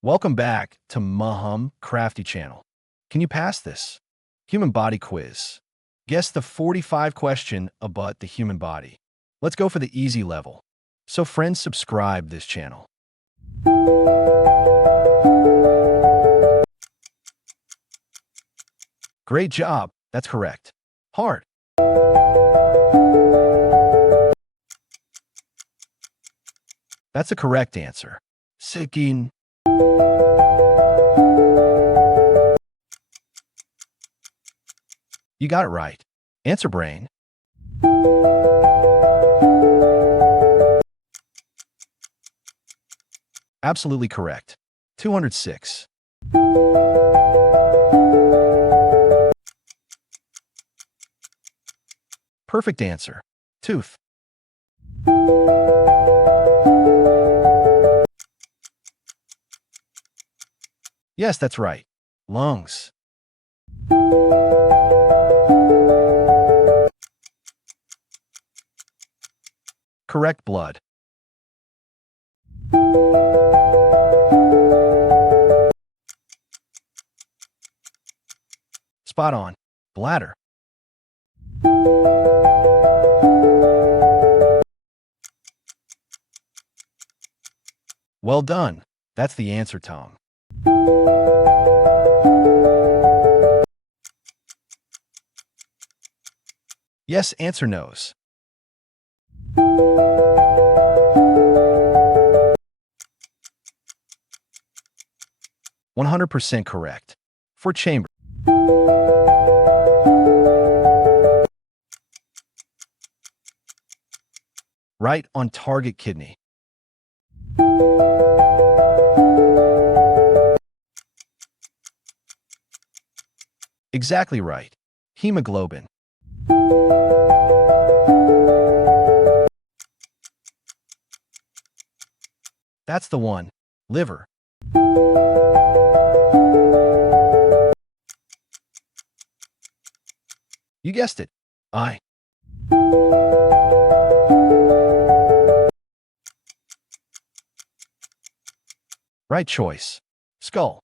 Welcome back to Mahum Crafty Channel. Can you pass this? Human body quiz. Guess the 45 question about the human body. Let's go for the easy level. So friends, subscribe this channel. Great job. That's correct. Hard. That's the correct answer. Sikin. You got it right. Answer brain. Absolutely correct. 206. Perfect answer. Tooth. Yes, that's right. Lungs. Correct. Blood. Spot on. Bladder. Well done. That's the answer, Tom. Yes, answer nose. %100 correct. For chamber. Right on target. Kidney. Exactly right. Hemoglobin. That's the one. Liver. You guessed it. Eye. Right choice. Skull.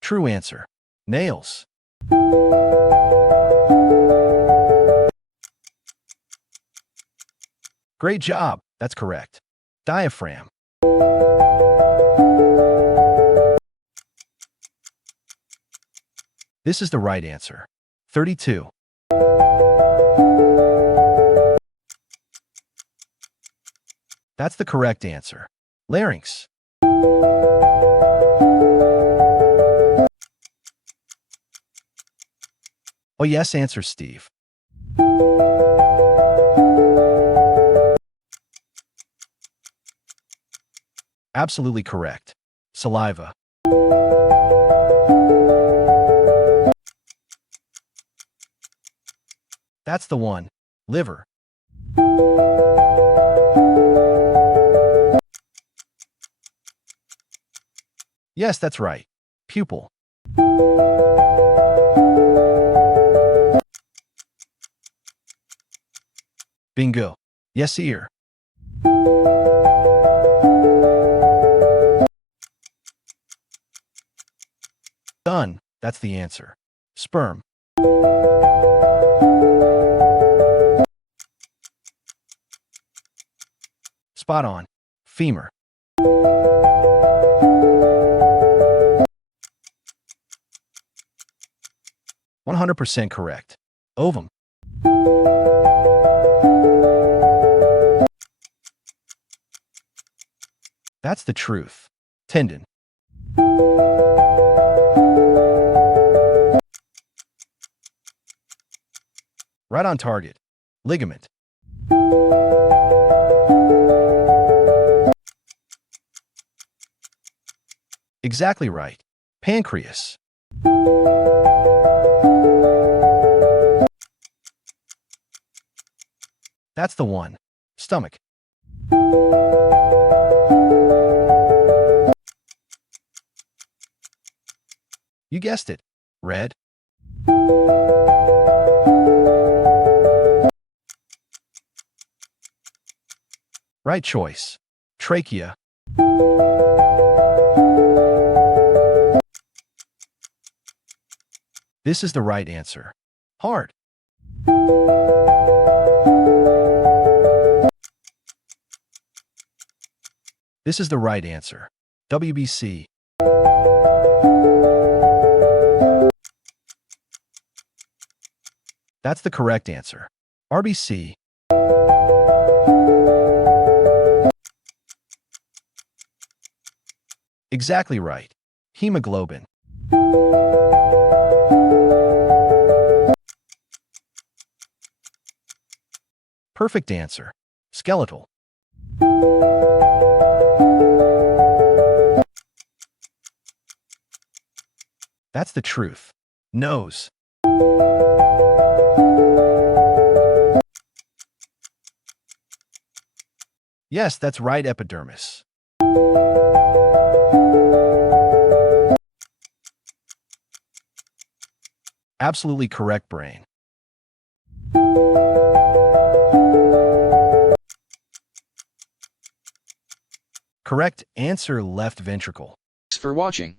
True answer. Nails. Great job. That's correct. Diaphragm. This is the right answer. 32. That's the correct answer. Larynx. Oh yes, answer Steve. Absolutely correct. Saliva. That's the one. Liver. Yes, that's right. Pupil. Bingo. Yes, ear. Done. That's the answer. Sperm. Spot on. Femur. %100 correct. Ovum. That's the truth. Tendon. Right on target. Ligament. Exactly right. Pancreas. That's the one. Stomach. You guessed it. Red. Right choice. Trachea. This is the right answer. Heart. This is the right answer. WBC. That's the correct answer. RBC. Exactly right. Hemoglobin. Perfect answer. Skeletal. That's the truth. Nose. Yes, that's right, epidermis. Absolutely correct, brain. Correct answer, left ventricle. Thanks for watching.